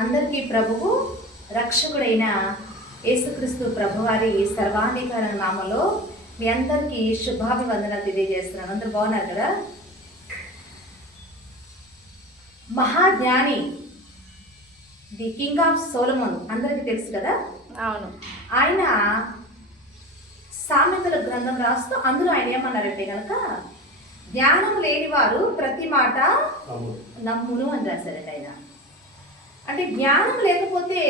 అందరికీ ప్రభువు రక్షకుడైన యేసుక్రీస్తు ప్రభువారి సర్వాధికార నామలో మీ అందరికీ శుభాభివందనలు తెలియజేస్తున్నాను. అందరూ బాగున్నారు కదా? మహాజ్ఞాని ది కింగ్ ఆఫ్ సోలమన్ అందరికీ తెలుసు కదా? అవును. ఆయన సామెతల గ్రంథం రాస్తూ అందులో ఆయన ఏమన్నారంటే కనుక, జ్ఞానం లేని వారు ప్రతి మాట నమ్మును అని రాశారండి ఆయన. అంటే జ్ఞానం లేకపోతే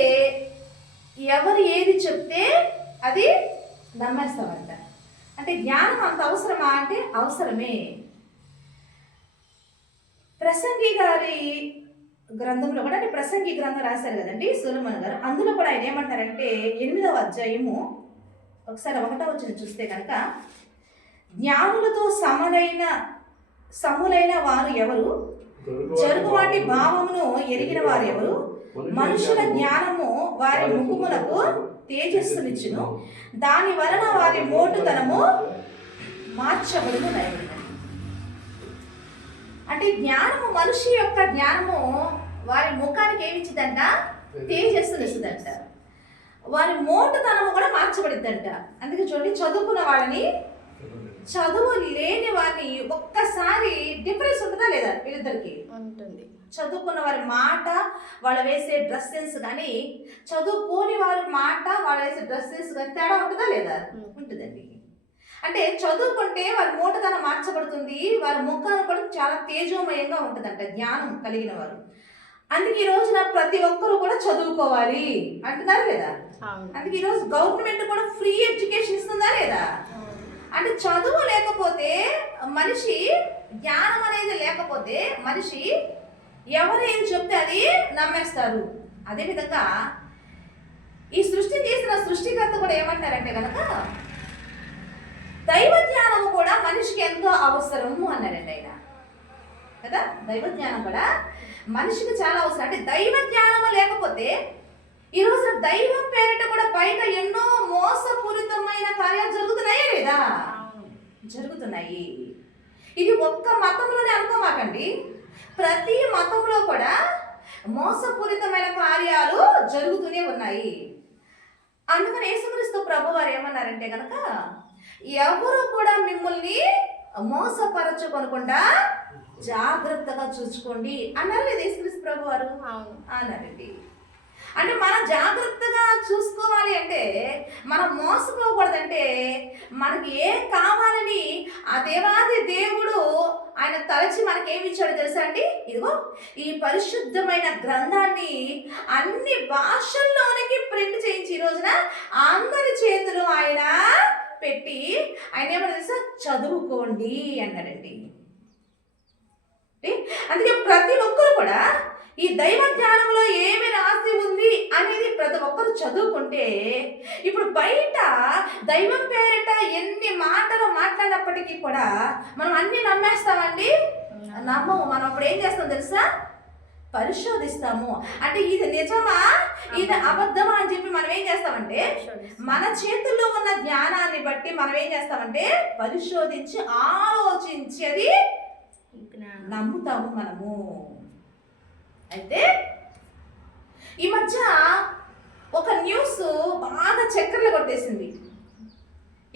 ఎవరు ఏది చెప్తే అది నమ్మేస్తామంట. అంటే జ్ఞానం అంత అవసరమా అంటే అవసరమే. ప్రసంగి గారి గ్రంథంలో కూడా, అంటే ప్రసంగి గ్రంథం రాశారు కదండి సొలొమోను గారు, అందులో కూడా ఆయన ఏమంటారంటే 8వ అధ్యాయము ఒకసారి 1వ వచనం చూస్తే కనుక, జ్ఞానులతో సములైన వారు ఎవరు, జరుగువాటి భావమును ఎరిగిన వారు ఎవరు, మనుషుల జ్ఞానము వారి ముఖములకు తేజస్సునిచ్చును, దాని వలన వారి మోటుతనము మార్చబడును నయమును. అంటే జ్ఞానము, మనిషి యొక్క జ్ఞానము వారి ముఖానికి ఏమిచ్చిదంట, తేజస్సునిస్తుందంట, వారి మోటుతనము కూడా మార్చబడిద్దంట. అందుకే చూడండి, చదువుకున్న వాళ్ళని చదువు లేని వారిని ఒక్కసారి డిఫరెన్స్ ఉంటుందా లేదా? వీళ్ళిద్దరికి ఉంటుంది. చదువుకున్న వారి మాట, వాళ్ళు వేసే డ్రెస్ సెన్స్ కానీ, చదువుకోని వారి మాట, వాళ్ళు వేసే డ్రెస్ సెన్స్ కానీ తేడా ఉంటుందా లేదా? ఉంటుందండి. అంటే చదువుకుంటే వారి మోటుతనం మార్చబడుతుంది, వారి ముఖాలు కూడా చాలా తేజోమయంగా ఉంటుందంట జ్ఞానం కలిగిన వారు. అందుకే ఈ రోజున ప్రతి ఒక్కరు కూడా చదువుకోవాలి అంటున్నారు లేదా? అందుకే ఈరోజు గవర్నమెంట్ కూడా ఫ్రీ ఎడ్యుకేషన్ ఇస్తుందా లేదా? అంటే చదువు లేకపోతే మనిషి, జ్ఞానం అనేది లేకపోతే మనిషి ఎవరు ఏం చెప్తే అది నమ్మేస్తారు. అదేవిధంగా ఈ సృష్టిని చేసిన సృష్టికర్త కూడా ఏమంటారంటే కనుక, దైవ జ్ఞానము కూడా మనిషికి ఎంతో అవసరము అన్నారండి ఆయన కదా. దైవ జ్ఞానం కూడా మనిషికి చాలా అవసరం. అంటే దైవ జ్ఞానము లేకపోతే ఈరోజు దైవం పేరిట కూడా బయట ఎన్నో మోసపూరితమైన కార్యాలు జరుగుతున్నాయా లేదా? జరుగుతున్నాయి. ఇది ఒక్క మతంలోనే అనుకోమాకండి, ప్రతి మతంలో కూడా మోసపూరితమైన కార్యాలు జరుగుతూనే ఉన్నాయి. అందుకని యేసుక్రీస్తు ప్రభువారు ఏమన్నారంటే కనుక, ఎవరు కూడా మిమ్మల్ని మోసపరచుకొనకుండా జాగ్రత్తగా చూసుకోండి అన్నారు కదా యేసుక్రీస్తు ప్రభువారు. అన్నారండి. అంటే మనం జాగ్రత్తగా చూసుకోవాలి అంటే, మనం మోసపోకూడదంటే, మనకి ఏం కావాలని ఆ దేవాది దేవుడు ఆయన తలచి మనకేమి ఇచ్చాడు తెలుసా అండి? ఇదిగో ఈ పరిశుద్ధమైన గ్రంథాన్ని అన్ని భాషల్లోనికి ప్రింట్ చేయించి ఈ రోజున అందరి చేతులు ఆయన పెట్టి ఆయన ఏమన్నా తెలుసా, చదువుకోండి అన్నాడండి. అందుకే ప్రతి ఒక్కరు కూడా ఈ దైవ జ్ఞానంలో ఏమి రాసి ఉంది అనేది ప్రతి ఒక్కరు చదువుకుంటే, ఇప్పుడు బయట దైవం పేరిట ఎన్ని మాటలు మాట్లాడినప్పటికీ కూడా మనం అన్ని నమ్మేస్తామండి? నమ్మము. మనం అప్పుడు ఏం చేస్తాం తెలుసా, పరిశోధిస్తాము. అంటే ఇది నిజమా, ఇది అబద్ధమా అని చెప్పి మనం ఏం చేస్తామంటే, మన చేతుల్లో ఉన్న జ్ఞానాన్ని బట్టి మనం ఏం చేస్తామంటే పరిశోధించి ఆలోచించి అది నమ్ముతాము మనము. అయితే ఈ మధ్య ఒక న్యూస్ బాగా చక్కర్లు కొట్టేసింది.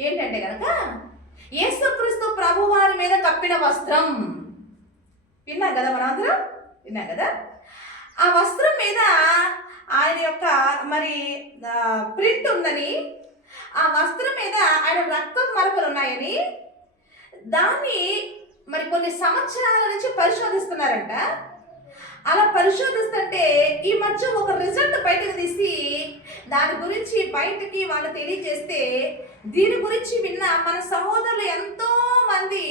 ఏంటంటే కనుక, యేసుక్రీస్తు ప్రభువారి మీద కప్పిన వస్త్రం విన్నాం కదా, మనందరం విన్నాం కదా. ఆ వస్త్రం మీద ఆయన యొక్క మరి ప్రింట్ ఉందని, ఆ వస్త్రం మీద ఆయన రక్తం మరకలు ఉన్నాయని, దాన్ని మరి కొన్ని సంవత్సరాల నుంచి పరిశోధిస్తున్నారంట. అలా పరిశోధిస్తుంటే ఈ మధ్య ఒక రిజల్ట్ బయటకు తీసి దాని గురించి బయటకి వాళ్ళు తెలియజేస్తే, దీని గురించి విన్న మన సహోదరులు ఎంతో మంది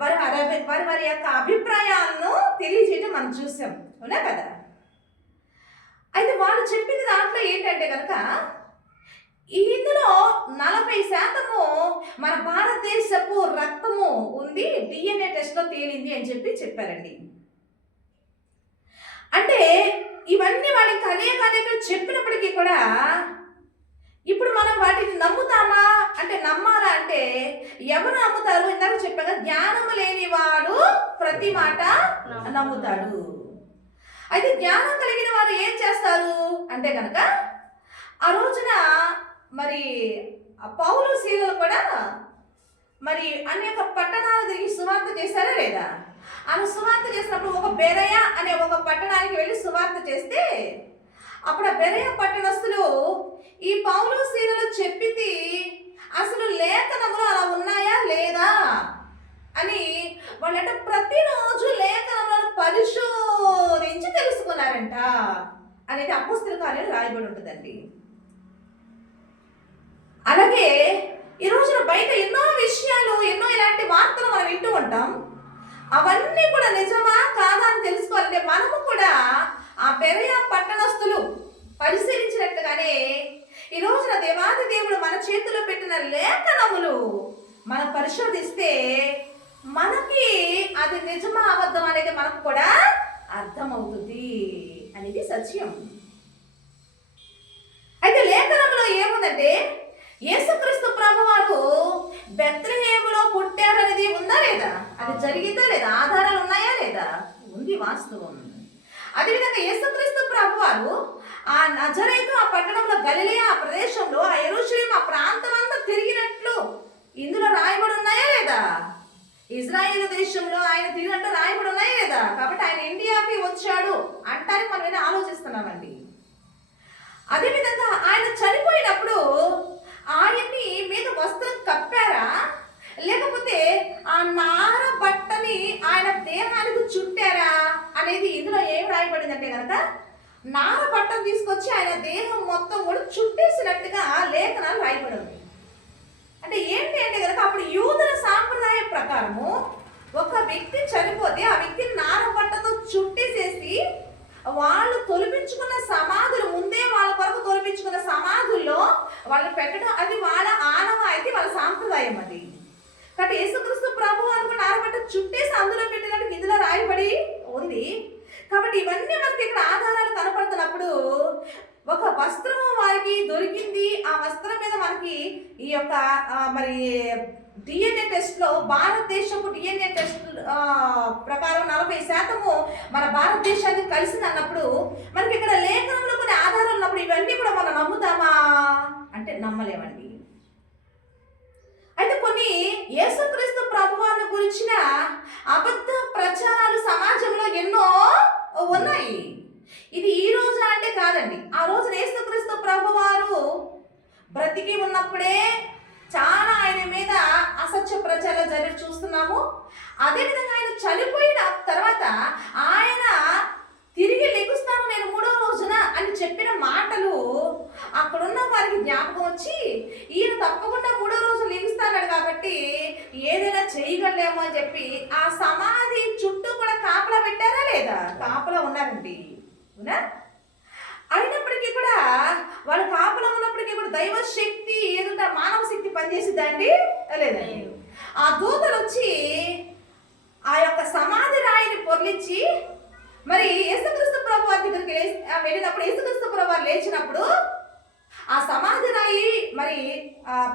వారి యొక్క అభిప్రాయాలను తెలియజేయడం మనం చూసాం, అవునా కదా. అయితే వాళ్ళు చెప్పింది దాంట్లో ఏంటంటే కనుక, ఇందులో 40% మన భారతదేశపు రక్తము ఉంది, DNA టెస్ట్లో తేలింది అని చెప్పారండి. అంటే ఇవన్నీ వాళ్ళకి అనేక చెప్పినప్పటికీ కూడా ఇప్పుడు మనం వాటిని నమ్ముతామా అంటే, నమ్మాలా అంటే ఎవరు నమ్ముతారు? ఇందాక చెప్పాక జ్ఞానము లేని వాడు ప్రతి మాట నమ్ముతాడు. అయితే జ్ఞానం కలిగిన వారు ఏం చేస్తారు అంటే కనుక ఆ రోజున మరి పౌలు శీలలు కూడా మరి అనేక పట్టణాలు తిరిగి సువార్త చేశారా లేదా? ఆమె సువార్త చేసినప్పుడు ఒక బెరయ అనే ఒక పట్టణానికి వెళ్ళి సువార్త చేస్తే అప్పుడు ఆ బెరయ పట్టణస్తులు ఈ పౌలు శీలలు చెప్పింది అసలు లేఖనములు అలా ఉన్నాయా లేదా అని వాళ్ళంటే ప్రతిరోజు లేఖనములను పరిశోధించి తెలుసుకున్నారంట అనేది అపోస్తల కార్యాలు రాయబడి ఉంటుందండి. అలాగే ఈ రోజున బయట ఎన్నో విషయాలు, ఎన్నో ఇలాంటి వార్తలు మనం వింటూ ఉంటాం. అవన్నీ కూడా నిజమా కాదా అని తెలుసుకోవాలంటే మనము కూడా ఆ బెరయ పట్టణస్తులు పరిశీలించినట్టుగానే ఈ రోజున దేవాది దేవుడు మన చేతిలో పెట్టిన లేఖనములు మనం పరిశోధిస్తే మనకి అది నిజమా అబద్ధం అనేది మనకు కూడా అర్థమవుతుంది అనేది సత్యం. అయితే లేఖనంలో ఏముందంటే యేసుక్రీస్తు ప్రభువారు బెత్లెహేములో పుట్టారనేది ఉందా లేదా? అది జరిగిందా లేదా? ఆధారాలు ఉన్నాయా లేదా? ఉంది, వాస్తవం. అదేవిధంగా యేసుక్రీస్తు ప్రభువారు ఆ నజరేతు ఆ పట్టణంలో గలిలయ ఆ ప్రదేశంలో ఆ యెరూషలేము ఆ ప్రాంతం అంతా తిరిగినట్లు ఇందులో రాయబడి ఉన్నాయా లేదా? ఇజ్రాయేల్ దేశంలో ఆయన తిరిగినట్టు రాయబడి ఉన్నాయా లేదా? కాబట్టి ఆయన ఇండియాకి వచ్చాడు అంటానికి మనం ఏదో ఆలోచిస్తున్నామండి. అదేవిధంగా ఆయన చనిపోయినప్పుడు ఆయన్ని మీద వస్త్రం కప్పారా, లేకపోతే ఆ నార బట్టని ఆయన దేహానికి చుట్టారా అనేది ఇందులో ఏం రాయబడిందంటే కనుక నార బట్టను తీసుకొచ్చి ఆయన దేహం మొత్తం కూడా చుట్టేసినట్టుగా లేఖనాలు రాయబడి ఉంది. అంటే ఏంటి అంటే కనుక అప్పుడు యూదుల సాంప్రదాయ ప్రకారము ఒక వ్యక్తి చనిపోతే ఆ వ్యక్తిని నార బట్టతో చుట్టేసేసి వాళ్ళు తొలిపించుకున్న సమాధులు, ముందే వాళ్ళ కొరకు తొలిపించుకున్న సమాధుల్లో వాళ్ళు పెట్టడం అది వాళ్ళ ఆనవాయితీ, వాళ్ళ సాంప్రదాయం అది. కాబట్టి యేసుక్రీస్తు ప్రభు అనుకున్న నారబట్ట చుట్టేసి అందులో పెట్టినట్టు ఇందులో రాయబడి ఉంది. కాబట్టి ఇవన్నీ మనకి ఇక్కడ ఆధారాలు కనపడుతున్నప్పుడు ఒక వస్త్రము వారికి దొరికింది. ఆ వస్త్రం మీద మనకి ఈ యొక్క మరి డిఎన్ఏ టెస్ట్లో భారతదేశపు డిఎన్ఏ టెస్ట్ ప్రకారం 40% మన భారతదేశానికి కలిసింది అన్నప్పుడు మనకి ఇక్కడ లేఖనంలో కొన్ని ఆధారాలు ఉన్నప్పుడు ఇవన్నీ కూడా మనం నమ్ముతామా అంటే నమ్మలేమండి. అయితే కొన్ని యేసుక్రీస్తు ప్రభువాన్ని గురించిన అబద్ధ ప్రచారాలు సమాజంలో ఎన్నో ఉన్నాయి. ఇది ఈ రోజు అంటే కాదండి. ఆ రోజు యేసుక్రీస్తు ప్రభువారు బ్రతికి ఉన్నప్పుడే చాలా ఆయన మీద అసత్య ప్రచారం జరిగి చూస్తున్నాము. అదేవిధంగా ఆయన చనిపోయిన తర్వాత ఆయన తిరిగి లెగుస్తాను నేను 3వ రోజున అని చెప్పిన మాటలు అక్కడున్న వారికి జ్ఞాపకం వచ్చి ఈయన తప్పకుండా 3వ రోజు లెగుస్తాడు కాబట్టి ఏదైనా చేయగలేమో అని చెప్పి ఆ సమాధి చుట్టూ కూడా కాపలా పెట్టారా లేదా? కాపలా ఉన్నారండి. అవునా? అయినప్పటికీ కూడా వాళ్ళ కాపలా ఉన్నప్పటికీ కూడా దైవ శక్తి ఎదుట మానవ శక్తి పనిచేసిద్దండి లేదండి. ఆ దూతలు వచ్చి ఆ యొక్క సమాధి రాయిని పొర్లించి మరి యేసుక్రీస్తు ప్రభు వారి దగ్గరికి వెళ్ళినప్పుడు యేసుక్రీస్తు ప్రభు వారు లేచినప్పుడు ఆ సమాధి రాయి మరి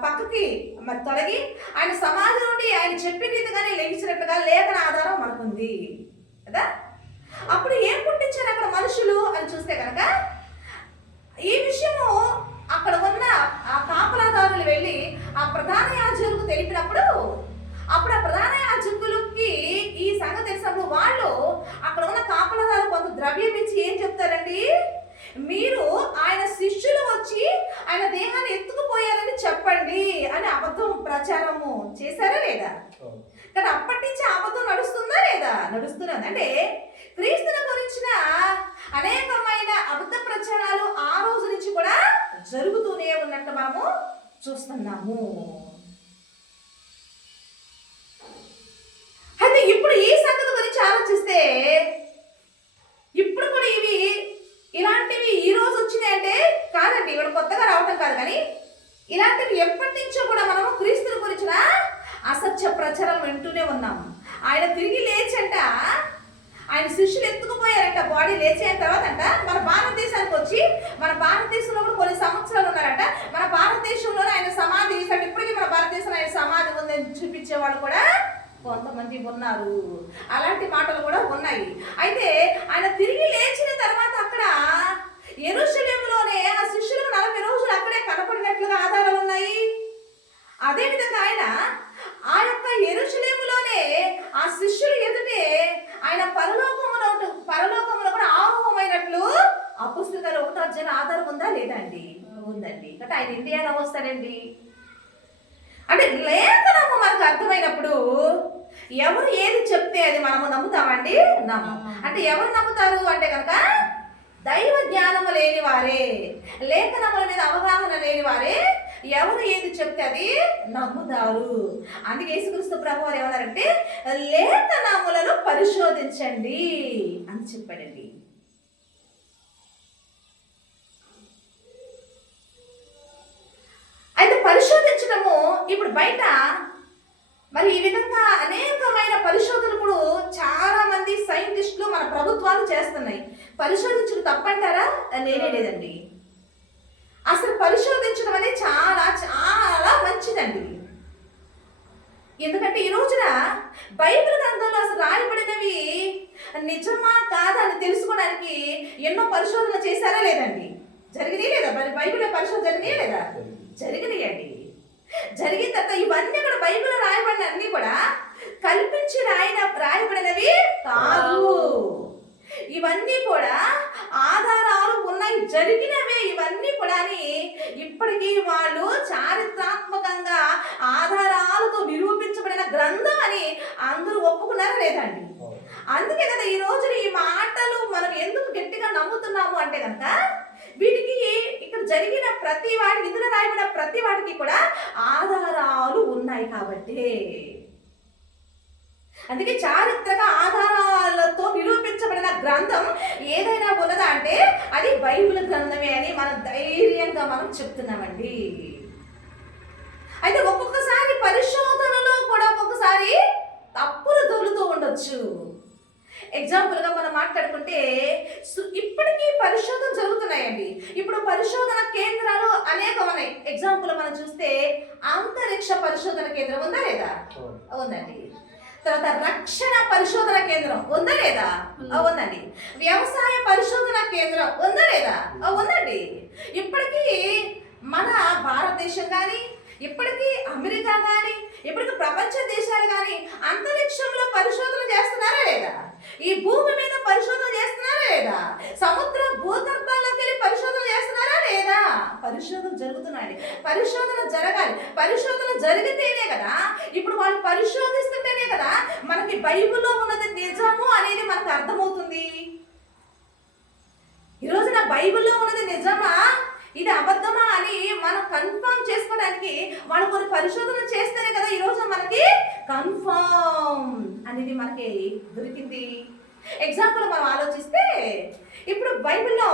పక్కకి మరి తొలగి ఆయన సమాధి నుండి ఆయన చెప్పిన రీతిగానే లేచినట్టుగా లేఖన ఆధారం మనకుంది కదా. అప్పుడు ఏం పుట్టించారు అక్కడ మనుషులు అని చూస్తే కనుక ఈ విషయము అక్కడ ఉన్న ఆ కాపలాదారులు వెళ్ళి ఆ ప్రధాన యాజకులకు తెలిపినప్పుడు అప్పుడు ఆ ప్రధాన యాజకులకి ఈ సంగతి తెలిసినప్పుడు వాళ్ళు అక్కడ ఉన్న కాపలాదారులు కొంత ద్రవ్యం ఇచ్చి ఏం చెప్తారండి, మీరు ఆయన శిష్యులు వచ్చి ఆయన దేహాన్ని ఎత్తుకుపోయారని చెప్పండి అని అబద్ధం ప్రచారము చేశారా లేదా? కానీ అప్పటి నుంచి అబద్ధం నడుస్తుందా లేదా? నడుస్తున్నది. అంటే క్రీస్తుల గురించిన అనేకమైన అబద్ధ ప్రచారాలు ఆ రోజు నుంచి కూడా జరుగుతూనే ఉన్నట్టు మనము చూస్తున్నాము. అయితే ఇప్పుడు ఈ సంగతి గురించి ఆలోచిస్తే ఇప్పుడు కూడా ఇలాంటివి ఈ రోజు వచ్చినాయి అంటే కాదండి, ఇవాళ కొత్తగా రావటం కాదు. కానీ ఇలాంటివి ఎప్పటి నుంచో కూడా మనము క్రీస్తుల గురించిన అసత్య ప్రచారం వింటూనే ఉన్నాము. ఆయన తిరిగి లేచంట, ఆయన శిష్యులు ఎత్తుకుపోయారంట, బాడీ లేచిన తర్వాత అంట మన భారతదేశానికి వచ్చి మన భారతదేశంలో కూడా కొన్ని సంవత్సరాలు ఉన్నారంట. మన భారతదేశంలోనే ఆయన సమాధి చేశాడు. ఇప్పటికీ మన భారతదేశంలో ఆయన సమాధి ఉందని చూపించేవాళ్ళు కూడా కొంతమంది ఉన్నారు. అలాంటి మాటలు కూడా ఉన్నాయి. అయితే ఆయన తిరిగి లేచిన తర్వాత అక్కడ యెరూషలేములోనే ఆ శిష్యులకు 40 రోజులు అక్కడే కనపడినట్లుగా ఆధారాలు ఉన్నాయి. అదేవిధంగా ఆయన ఆ యొక్క యెరూషలేములోనే ఆ శిష్యులు ఎదుటే ఆయన పరలోకములో కూడా ఆరోహమైనట్లు అపొస్తలుల 1వ అధ్యాయం ఆధారం ఉందా లేదా అండి? ఉందండి. అంటే ఆయన ఇండియాలో వస్తాడండి. అంటే లేఖనము మనకు అర్థమైనప్పుడు ఎవరు ఏది చెప్తే అది మనము నమ్ముతామండి? నమ్మం. అంటే ఎవరు నమ్ముతారు అంటే కనుక దైవ జ్ఞానము లేని వారే, లేఖనముల మీద అవగాహన లేని వారే ఎవరు ఏది చెప్తే అది నమ్ముతారు. అందుకే యేసుక్రీస్తు ప్రభువు వారు ఏమన్నారంటే లేఖనములను పరిశోధించండి అని చెప్పాడండి. అయితే పరిశోధించడము ఇప్పుడు బయట మరి ఈ విధంగా అనేకమైన పరిశోధనలు కూడా చాలా మంది సైంటిస్టులు మన ప్రభుత్వాలు చేస్తున్నాయి. పరిశోధించడం తప్పంటారా? లేనే లేదండి. అసలు పరిశోధించడం అనేది చాలా చాలా మంచిదండి. ఎందుకంటే ఈ రోజున బైబిల్ గ్రంథంలో అసలు రాయబడినవి నిజమా కాదా అని తెలుసుకోవడానికి ఎన్నో పరిశోధనలు చేశారా లేదండి? జరిగినాయి లేదా? బైబిల్లో పరిశోధన జరిగినాయి లేదా? జరిగినాయండి. జరిగిన తర్వాత ఇవన్నీ కూడా బైబిల్లో రాయబడిన అన్ని కూడా కల్పించి రాయబడినవి కాదు. ఇవన్నీ కూడా ఆధారాలు ఉన్నాయి, జరిగినవే ఇవన్నీ కూడా అని ఇప్పటికీ వాళ్ళు చారిత్రాత్మకంగా ఆధారాలతో నిరూపించబడిన గ్రంథం అని అందరూ ఒప్పుకున్నారా లేదండి? అందుకే కదా ఈ రోజున ఈ మాటలు మనం ఎందుకు గట్టిగా నమ్ముతున్నాము అంటే కనుక వీటికి ఇక్కడ జరిగిన ప్రతి వాటికి, ఇందులో రాయబడిన ప్రతి వాటికి కూడా ఆధారాలు ఉన్నాయి కాబట్టి. అందుకే చారిత్రక ఆధారాలతో నిరూపించబడిన గ్రంథం ఏదైనా ఉన్నదా అంటే అది బైబిల్ గ్రంథమే అని మనం ధైర్యంగా మనం చెప్తున్నామండి. అయితే ఒక్కొక్కసారి పరిశోధనలో కూడా ఒక్కొక్కసారి తప్పులు దొరుకుతూ ఉండొచ్చు. ఎగ్జాంపుల్గా మనం మాట్లాడుకుంటే ఇప్పటికీ పరిశోధన జరుగుతున్నాయండి. ఇప్పుడు పరిశోధన కేంద్రాలు అనేకం ఉన్నాయి. ఎగ్జాంపుల్ మనం చూస్తే అంతరిక్ష పరిశోధన కేంద్రం ఉందా లేదా? ఉందండి. తర్వాత రక్షణ పరిశోధన కేంద్రం ఉందా లేదా? ఉందండి. వ్యవసాయ పరిశోధన కేంద్రం ఉందా లేదా? ఉందండి. ఇప్పటికీ మన భారతదేశం కానీ, ఇప్పటికీ అమెరికా కానీ, ఇప్పటికీ ప్రపంచ దేశాలు కానీ అంతరిక్షంలో పరిశోధన చేస్తున్నారా లేదా? ఈ భూమి మీద పరిశోధన చేస్తున్నారా లేదా? సముద్ర భూగర్భాల్లోకి వెళ్ళి పరిశోధన చేస్తున్నారా లేదా? పరిశోధన జరుగుతున్నాయి. పరిశోధన జరగాలి. పరిశోధన జరిగితేనే కదా, ఇప్పుడు వాళ్ళు పరిశోధిస్తుంటేనే కదా మనకి బైబిల్లో ఉన్నది నిజము అనేది మనకు అర్థమవుతుంది. ఈరోజు నా బైబిల్లో ఉన్నది నిజమా, ఇది అబద్ధమా అని మనం కన్ఫర్మ్ చేసుకోవడానికి వాళ్ళు కొన్ని పరిశోధన చేస్తేనే కదా ఈరోజు మనకి కన్ఫర్మ్ అనేది మనకి దొరికింది. ఎగ్జాంపుల్ మనం ఆలోచిస్తే ఇప్పుడు బైబిల్లో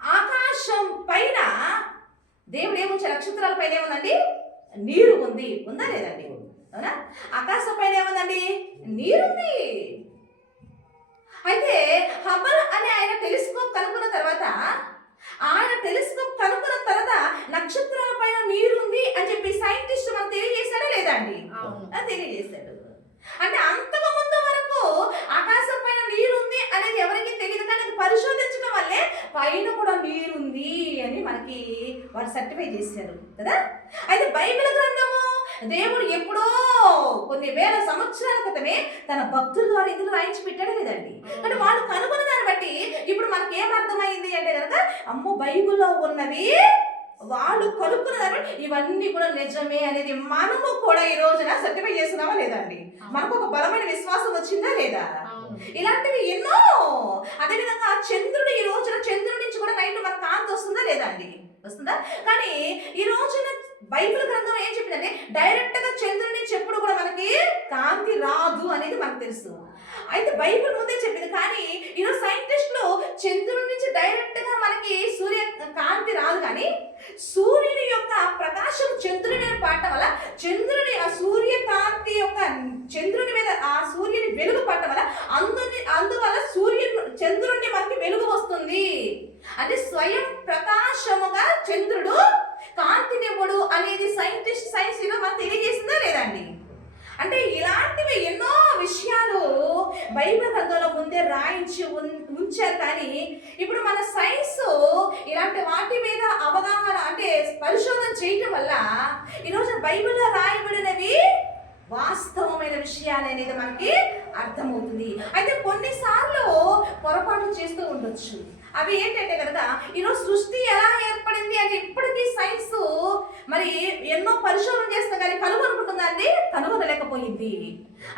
ఆకాశం పైన దేవుడు ఏముంచి నక్షత్రాల పైన ఏముందండి? నీరు ఉంది. ఉందా లేదండి? అవునా? ఆకాశం పైన ఏముందండి? నీరుంది. అయితే హబల్ అనే ఆయన టెలిస్కోప్ కనుక్కున్న తర్వాత నక్షత్రాల పైన నీరుంది అని చెప్పి సైంటిస్ట్ మనకు తెలియజేశాడా లేదా అండి? తెలియజేశాడు. అంటే అంతకు ముందు వరకు ఆకాశం పైన నీరుంది అనేది ఎవరికి తెలియదు, కానీ అది పరిశోధించడం వల్లే పైన కూడా నీరుంది అని మనకి వారు సర్టిఫై చేశారు కదా. అయితే బైబిల్ గ్రంథము దేవుడు ఎప్పుడో కొన్ని వేల సంవత్సరాల క్రితమే తన భక్తుల ద్వారా ఇందులో రాయించి పెట్టాడు లేదండి. కానీ వాళ్ళు కనుగొన్న దాన్ని బట్టి ఇప్పుడు మనకి ఏమర్థమైంది అంటే కనుక అమ్మో బైబిల్లో ఉన్నవి వాళ్ళు కనుక్కున్న దాన్ని బట్టి ఇవన్నీ కూడా నిజమే అనేది మనము కూడా ఈ రోజున సర్టిఫై చేస్తున్నామా లేదండి? మనకు ఒక బలమైన విశ్వాసం వచ్చిందా లేదా? ఇలాంటివి ఎన్నో. అదేవిధంగా చంద్రుడు, ఈ రోజున చంద్రుడి నుంచి కూడా నైట్ మనకు కాంతి వస్తుందా లేదా అండి? వస్తుందా? కానీ ఈ రోజున బైబిల్ గ్రంథం ఏం చెప్పిందంటే డైరెక్ట్ గా చంద్రుడి నుంచి ఎప్పుడు కూడా మనకి కాంతి రాదు అనేది మనకు తెలుసు. అయితే బైబిల్ ముందే చెప్పింది. కానీ ఈరోజు సైంటిస్టులు చంద్రుడి నుంచి డైరెక్ట్ గా మనకి సూర్య కాంతి రాదు, కానీ సూర్యుని యొక్క ప్రకాశం చంద్రుని మీద పడటం వల్ల చంద్రుని ఆ సూర్యకాంతి యొక్క చంద్రుని మీద ఆ సూర్యుని వెలుగు పడటం వల్ల అందువల్ల చంద్రుడిని మనకి వెలుగు వస్తుంది. అంటే స్వయం ప్రకాశముగా చంద్రుడు కాంతినివ్వడు అనేది సైన్స్ మనకు తెలియజేసిందా లేదండి? అంటే ఇలాంటివి ఎన్నో విషయాలు బైబిల్ గ్రంథంలో ముందే రాయించి ఉంచారు. కానీ ఇప్పుడు మన సైన్స్ ఇలాంటి వాటి మీద అవగాహన అంటే పరిశోధన చేయటం వల్ల ఈరోజు బైబిల్లో రాయబడినవి వాస్తవమైన విషయాలు అనేది మనకి అర్థమవుతుంది. అయితే కొన్నిసార్లు పొరపాటు చేస్తూ ఉండొచ్చు. అవి ఏంటంటే కనుక ఈరోజు సృష్టి ఎలా ఏర్పడింది అని ఇప్పటికీ సైన్స్ మరి ఎన్నో పరిశోధన చేస్తా కానీ కనుగొనుకుంటుందండి, కనుగొనలేకపోయింది.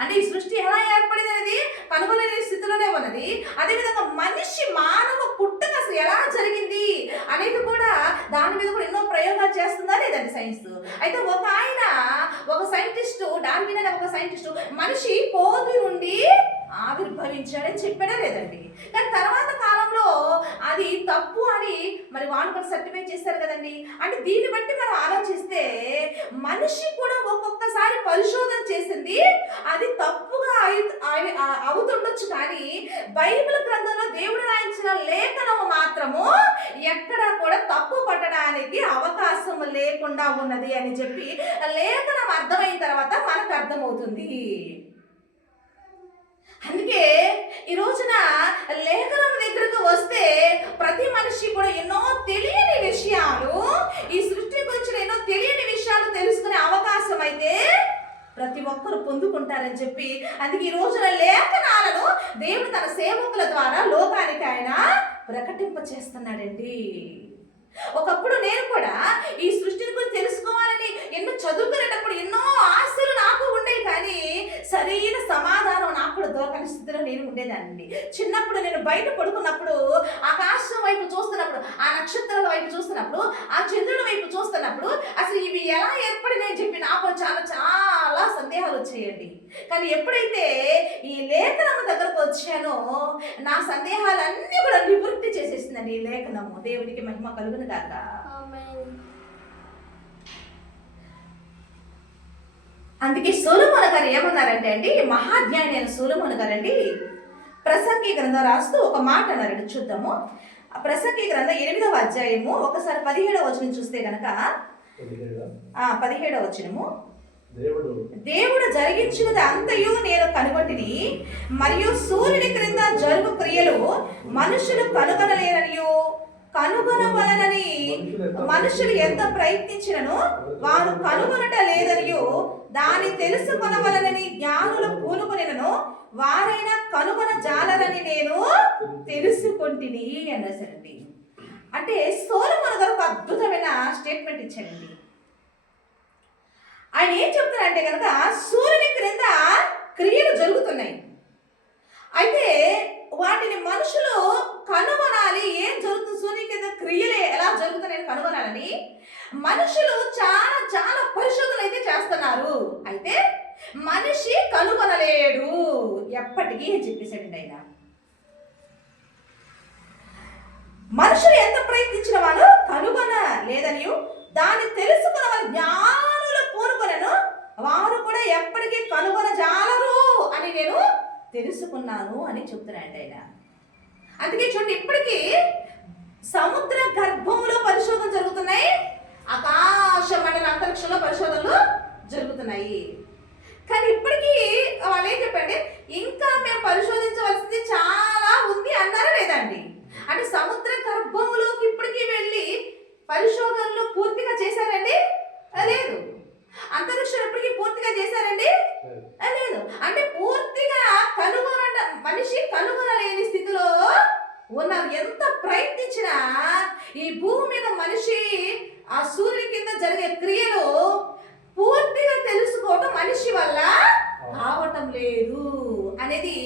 అంటే ఈ సృష్టి ఎలా ఏర్పడింది అనేది కనుగొనలేని స్థితిలోనే ఉన్నది. అదేవిధంగా మనిషి మానవ పుట్టుక అసలు ఎలా జరిగింది అనేది కూడా దాని మీద కూడా ఎన్నో ప్రయోగాలు చేస్తుందా లేదండి సైన్స్. అయితే ఒక సైంటిస్టు డార్విన్ అనే ఒక సైంటిస్టు మనిషి కోతి నుండి ఆవిర్భవించాడని చెప్పాడా లేదండి. కానీ తర్వాత కాలంలో అది తప్పు అని మరి వాళ్ళు కూడా సర్టిఫై చేశారు కదండి. అంటే దీన్ని బట్టి మనం ఆలోచిస్తే మనిషి కూడా ఒక్కొక్కసారి పరిశోధన చేసింది అది తప్పుగా అవుతుండొచ్చు. కానీ బైబిల్ గ్రంథంలో దేవుడు రాయించిన లేఖనము మాత్రము ఎక్కడా కూడా తప్పు పట్టడానికి అవకాశం లేకుండా ఉన్నది అని చెప్పి లేఖనం అర్థమైన తర్వాత మనకు అర్థమవుతుంది. అందుకే ఈ రోజున లేఖనం దగ్గరకు వస్తే ప్రతి మనిషి కూడా ఎన్నో తెలియని విషయాలు, ఈ సృష్టి గురించి ఎన్నో తెలియని విషయాలు తెలుసుకునే అవకాశం అయితే ప్రతి ఒక్కరు పొందుకుంటారని చెప్పి అందుకే ఈ రోజున లేఖనాలను దేవుడు తన సేవకుల ద్వారా లోకానికి ఆయన ప్రకటింప చేస్తున్నాడండి. ఒకప్పుడు నేను కూడా ఈ సృష్టిని గురించి తెలుసుకోవాలని ఎన్నో చదువుకునేటప్పుడు ఎన్నో ఆశలు నాకు ఉండేవి. కానీ సరైన సమాధానం నాకు కూడా దొరకని స్థితిలో నేను ఉండేదానండి. చిన్నప్పుడు నేను బయట పడుకున్నప్పుడు ఆకాశం వైపు చూస్తున్నప్పుడు, ఆ నక్షత్రాల వైపు చూస్తున్నప్పుడు, ఆ చంద్రుడి వైపు చూస్తున్నప్పుడు అసలు ఇవి ఎలా ఏర్పడినాయని చెప్పి నాకు చాలా చాలా సందేహాలు వచ్చాయండి. కానీ ఎప్పుడైతే ఈ లేఖనము దగ్గరకు వచ్చానో నా సందేహాలన్నీ కూడా నివృత్తి చేసేసిందండి ఈ లేఖనము. దేవునికి మహిమ కలుగును గాక. అందుకే సొలొమోను గారు ఏమన్నారంటే అండి, మహాజ్ఞాని అయిన సొలొమోను గారండి ప్రసంగి గ్రంథం రాస్తూ ఒక మాట అన్నారండి. చూద్దాము. ప్రసంగి గ్రంథం 8వ అధ్యాయము ఒకసారి 17వ వచనం చూస్తే గనక 17వ వచనము, దేవుడు జరిగించినది అంతయు నేను కనుగొంటిని, మరియు సూర్యుని క్రింద జరుగు క్రియలు మనుషులు కనుగొనలేరనియు, కనుగొనవలనని మనుషులు ఎంత ప్రయత్నించినను వారు కనుగొనట లేదనియు, దాన్ని తెలుసుకొనవలనని జ్ఞానులు పూనుకొనినను వారైనా కనుగొన జాలరని నేను తెలుసుకొంటిని అన్నసరండి. అంటే సొలొమోను గారు ఒక అద్భుతమైన స్టేట్మెంట్ ఇచ్చాడండి. ఆయన ఏం చెప్తారంటే కనుక సూర్యుని క్రింద క్రియలు జరుగుతున్నాయి, అయితే వాటిని మనుషులు కనుగొనాలి. ఏం జరుగుతుంది, సూర్యుని కింద క్రియలు ఎలా జరుగుతున్నాయని కనుగొనాలని మనుషులు చాలా చాలా పరిశోధనలు అయితే చేస్తున్నారు. అయితే మనిషి కనుగొనలేడు ఎప్పటికీ అని చెప్పేశాడండి ఆయన. మనుషులు ఎంత ప్రయత్నించిన వాళ్ళు కనుగొన లేదని, దాన్ని తెలుసుకున్న వాళ్ళు జ్ఞానులు పూనుకొనను వారు కూడా ఎప్పటికీ కనుగొనజాలరు అని నేను తెలుసుకున్నాను అని చెప్తున్నాడు ఆయన. అందుకే చూడండి, ఇప్పటికీ సముద్ర గర్భంలో పరిశోధన జరుగుతున్నాయి, ఆకాశ మండల అంతరిక్షంలో పరిశోధనలు జరుగుతున్నాయి. కానీ ఇప్పటికీ వాళ్ళు ఏం చెప్పండి, ఇంకా మేము పరిశోధించవలసింది చాలా ఉంది అన్నారా లేదండి. అంటే సముద్ర గర్భంలోకి ఇప్పటికీ వెళ్ళి పరిశోధనలు పూర్తిగా చేశారండి లేదు. అంతరిక్షం ఎప్పటికీ పూర్తిగా చేశారండి లేదు. అంటే పూర్తిగా మనిషి కనుగొనలేని స్థితిలో ఉన్నారు. ఎంత ప్రయత్నించినా ఈ భూమి మీద మనిషి ఆ సూర్యుని కింద జరిగే క్రియలు పూర్తిగా తెలుసుకోవటం మనిషి వల్ల కావటం లేదు అనేది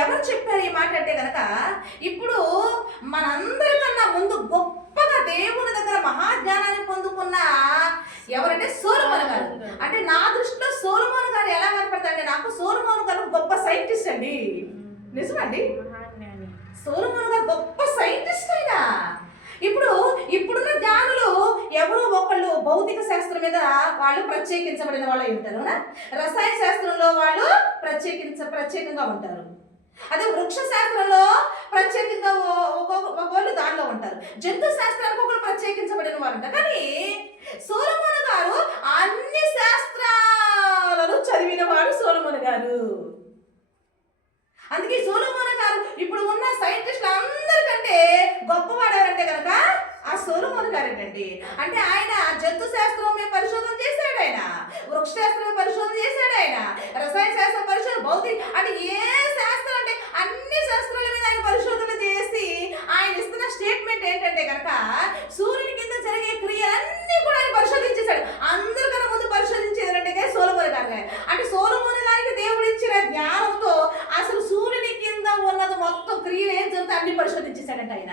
ఎవరు చెప్పారు ఈ మాట అంటే కనుక, ఇప్పుడు మనందరికన్నా ముందు గొప్పగా దేవుని దగ్గర మహాజ్ఞానాన్ని పొందుకున్న ఎవరంటే సొలొమోను గారు. అంటే నా దృష్టిలో సొలొమోను గారు ఎలా కనపడతారంటే, నాకు సొలొమోను గారు గొప్ప సైంటిస్ట్ అండి. నిజమండి, సొలొమోను గారు గొప్ప సైంటిస్ట్ అయినా. ఇప్పుడున్న జ్ఞానులు ఎవరో ఒకళ్ళు భౌతిక శాస్త్రం మీద వాళ్ళు ప్రత్యేకించబడిన వాళ్ళు ఉంటారు, రసాయన శాస్త్రంలో వాళ్ళు ప్రత్యేకంగా ఉంటారు, అదే వృక్ష శాస్త్రంలో ప్రత్యేకంగా ఒకళ్ళు దానిలో ఉంటారు. ఉంటారు. జంతు శాస్త్రానికి ఒకరు ప్రత్యేకించబడిన వారంట. కానీ సొలొమోను గారు అన్ని శాస్త్రాలను చదివినవాడు సొలొమోను గారు. అందుకే సొలొమోను గారు ఇప్పుడు ఉన్న సైంటిస్టులు అందరికంటే గొప్పవాడు ఎవరంటే కనుక ఆ సొలొమోను గారేనండి. అంటే ఆయన జంతు శాస్త్రం మీద పరిశోధన చేశాడు, ఆయన వృక్ష శాస్త్రం మీద పరిశోధన చేశాడు, ఆయన రసాయన శాస్త్రం పరిశోధన, భౌతిక అంటే ఏ శాస్త్రం అంటే అన్ని శాస్త్రాల మీద ఆయన పరిశోధన చేసి ఆయన ఇస్తున్న స్టేట్మెంట్ ఏంటంటే కనుక సూర్యుని కింద జరిగే క్రియలన్నీ కూడా ఆయన పరిశోధించేశాడు. అందరికన్నా ముందు పరిశోధించేదంటే సొలొమోను గారు. అంటే సొలొమోను గారికి దేవుడు ఇచ్చిన జ్ఞానంతో అసలు సూర్యుని కింద ఉన్నది మొత్తం క్రియలు ఏం జరుగుతాయి అన్ని పరిశోధించేశాడంట ఆయన.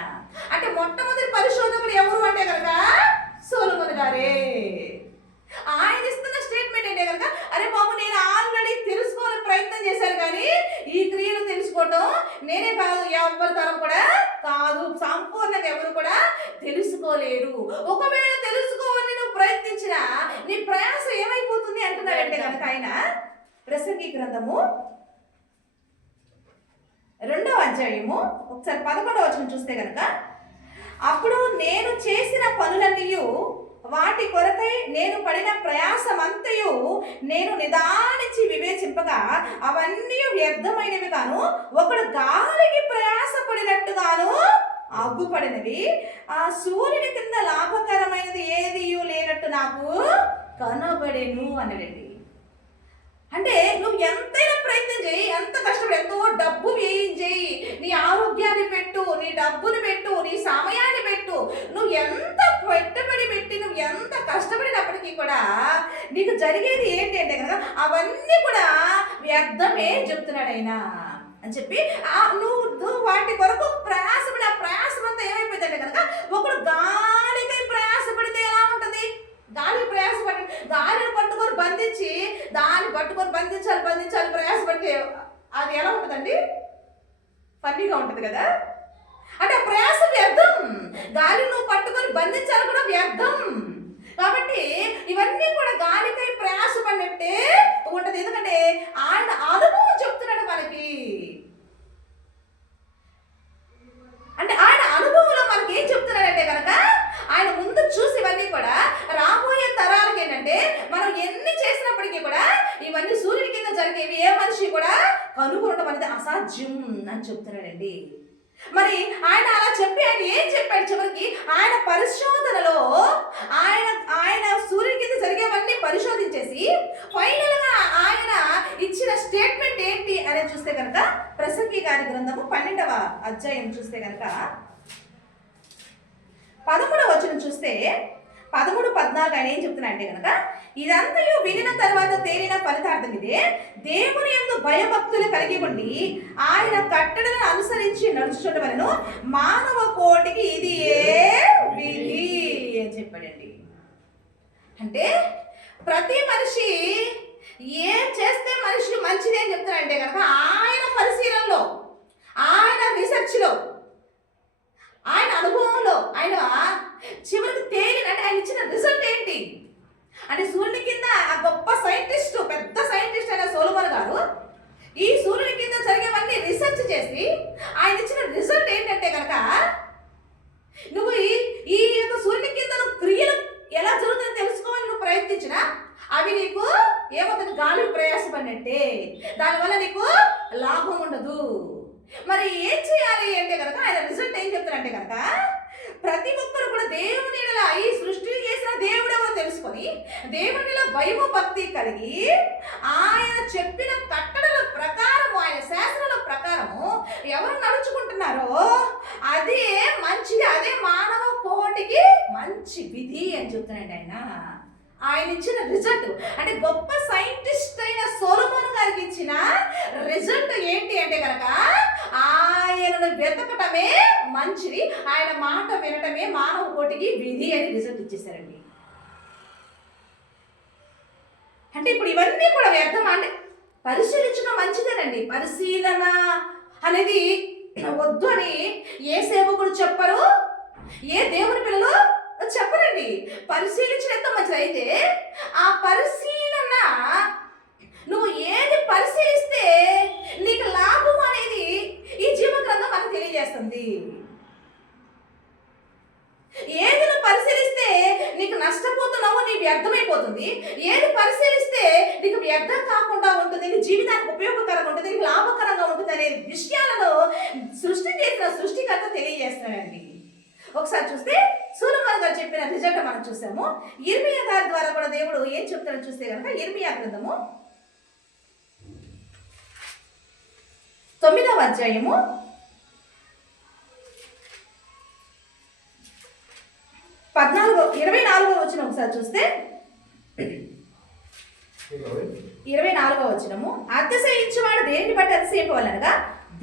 అంటే మొట్టమొదటి పరిశోధకుడు ఎవరు అంటే కనుక సొలొమోను గారే. ఆయన ఇస్తున్న స్టేట్మెంట్ అంటే కనుక అరే బాబు నేను ఆల్రెడీ తెలుసుకోవాలని ప్రయత్నం చేశాను, కానీ ఈ క్రియలు తెలుసుకోవటం నేనే కాదు ఎవరి తరం కూడా కాదు, సంపూర్ణంగా ఎవరు కూడా తెలుసుకోలేరు. ఒకవేళ తెలుసుకోవాలని నువ్వు ప్రయత్నించినా నీ ప్రయాస ఏమైపోతుంది అంటున్నాడంటే కనుక ఆయన. ప్రసంగి గ్రంథము 2వ అధ్యాయము ఒకసారి 11వ వచనం చూస్తే కనుక, అప్పుడు నేను చేసిన పనులన్నీ వాటి కొరకై నేను పడిన ప్రయాసమంతయు నేను నిదానించి వివేచింపగా అవన్నీ వ్యర్థమైనవి గాను ఒకడు గాలికి ప్రయాసపడినట్టుగాను అగ్గుపడినవి. ఆ సూర్యుని కింద లాభకరమైనది ఏది లేనట్టు నాకు కనబడెను అన్నాడండి. అంటే నువ్వు ఎంతైనా ప్రయత్నం చేయి, ఎంత కష్టపడి ఎంతో డబ్బు వేయించేయి, నీ ఆరోగ్యాన్ని పెట్టు, నీ డబ్బుని పెట్టు, నీ సమయాన్ని పెట్టు, నువ్వు ఎంత పెట్టుబడి పెట్టి నువ్వు ఎంత కష్టపడినప్పటికీ కూడా నీకు జరిగేది ఏంటి అంటే కనుక అవన్నీ కూడా వ్యర్థమే చెప్తున్నాడు ఆయన అని చెప్పి నువ్వు వాటి కొరకు ప్రయాసపడి ఆ ప్రయాసం అంతా ఏమైపోయిందంటే కనుక ఒకడు గాలికై ప్రయాసపడితే ఎలా ఉంటుంది? గాలి ప్రయాసపడి గాలిని పట్టుకొని బంధించి దాన్ని పట్టుకొని బంధించాలి ప్రయాసపడితే అది ఎలా ఉంటుందండి? ఫన్నీగా ఉంటుంది కదా. అంటే ఆ ప్రయాసం వ్యర్థం, గాలి నువ్వు పట్టుకొని బంధించాలి కూడా వ్యర్థం. కాబట్టి ఇవన్నీ కూడా గాలికై ప్రయాసపడినట్టే ఉంటుంది. ఎందుకంటే ఆయన అనుభవం చెప్తున్నాడు మనకి. అంటే ఆయన అనుభవంలో మనకి ఏం చెప్తున్నాడంటే కనుక ఆయన ముందు చూసి ఇవన్నీ కూడా రాబోయే తరాలకి ఏంటంటే మనం ఎన్ని చేసినప్పటికీ కూడా ఇవన్నీ సూర్యుడి కింద జరిగేవి ఏ మనిషి కూడా కనుగొనడం అనేది అసాధ్యం అని చెప్తున్నాడండి. మరి ఆయన అలా చెప్పి ఆయన ఏం చెప్పాడు చివరికి? ఆయన పరిశోధనలో ఆయన సూర్యుడి కింద జరిగేవన్నీ పరిశోధించేసి ఫైనల్గా ఆయన ఇచ్చిన స్టేట్మెంట్ ఏంటి అనేది చూస్తే కనుక ప్రసంగి గారి గ్రంథము 12వ అధ్యాయం చూస్తే కనుక 13వ వచనం చూస్తే 13-14 ఆయన ఏం చెప్తున్నా అంటే కనుక, ఇదంతయు వినిన తర్వాత తేలిన ఫలితార్థం ఇదే, దేవుని యందు భయభక్తులు కలిగి ఉండి ఆయన కట్టడలను అనుసరించి నడుచుకోవడం మానవ కోటికి ఇది ఏ విధి అని చెప్పాడండి. అంటే ప్రతి మనిషి ఏం చేస్తే మనిషి మంచిది అని చెప్తాడంటే కనుక ఆయన పరిశీలనలో, ఆయన రీసెర్చ్లో, ఆయన అనుభవంలో ఆయన చివరికి తేలిన అంటే ఆయన ఇచ్చిన రిజల్ట్ ఏంటి అంటే సూర్యుని కింద ఆ గొప్ప సైంటిస్ట్, పెద్ద సైంటిస్ట్ అయిన సొలొమోను గారు ఈ సూర్యుని కింద జరిగేవన్నీ రీసెర్చ్ చేసి ఆయన ఇచ్చిన రిజల్ట్ ఏంటంటే కనుక నువ్వు ఈ యొక్క సూర్యుని కింద నువ్వు క్రియలు ఎలా జరుగుతుందో తెలుసుకోవాలని నువ్వు ప్రయత్నించినా అవి నీకు ఏమవుతుంది? గాలి ప్రయాసపడినట్టే, దానివల్ల నీకు లాభం ఉండదు. మరి ఏం చేయాలి అంటే కనుక ఆయన రిజల్ట్ ఏం చెప్తారంటే కనుక ప్రతి ఒక్కరు కూడా దేవునిలా ఈ సృష్టిని చేసిన దేవుడేమో తెలుసుకొని దేవునిలో భయభక్తి కలిగి ఆయన చెప్పిన కట్టడల ప్రకారము, ఆయన శాస్త్రాల ప్రకారము ఎవరు నడుచుకుంటున్నారో అదే మంచిది, అదే మానవ కోటికి మంచి విధి అని చెప్తున్నాడు ఆయన ఇచ్చిన రిజల్ట్. అంటే గొప్ప సైంటిస్ట్ అయిన సొలొమోను గారికి ఇచ్చిన రిజల్ట్ ఏంటి అంటే కనుక ఆయనను వెతకటమే మంచిది, ఆయన మాట వినటమే మానవ కోటికి విధి అని రిజల్ట్ ఇచ్చేసారండి. అంటే ఇప్పుడు ఇవన్నీ కూడా వ్యర్థం అంటే పరిశీలించడం మంచిదేనండి. పరిశీలన అనేది వద్దు అని ఏ సేవకుడు చెప్పరు, ఏ దేవుని పిల్లలు చెప్పరండి. పరిశీలించడం ఎంత మంచిది. అయితే ఆ పరిశీలన నువ్వు ఏది పరిశీలిస్తే నీకు లాభం అనేది ఈ జీవ గ్రంథం మనకు తెలియజేస్తుంది. ఏది నువ్వు పరిశీలిస్తే నీకు నష్టపోతున్నావో నీ వ్యర్థమైపోతుంది, ఏది పరిశీలిస్తే నీకు వ్యర్థం కాకుండా ఉంటుంది, నీ జీవితానికి ఉపయోగకరంగా ఉంటుంది, నీకు లాభకరంగా ఉంటుంది అనే విషయాలను సృష్టి చేసిన సృష్టికర్త తెలియజేస్తున్నాడండి. ఒకసారి చూస్తే సొలొమోను గారు చెప్పిన రిజల్ట్ మనం చూసాము. యిర్మీయా గారి ద్వారా కూడా దేవుడు ఏం చెప్తాడో చూస్తే కనుక యిర్మీయా గ్రంథము 9వ అధ్యాయము 24వ వచనం ఒకసారి చూస్తే 24వ వచనము, అతిశయించువాడు దేనిని బట్టి అతిశయింపవలనగా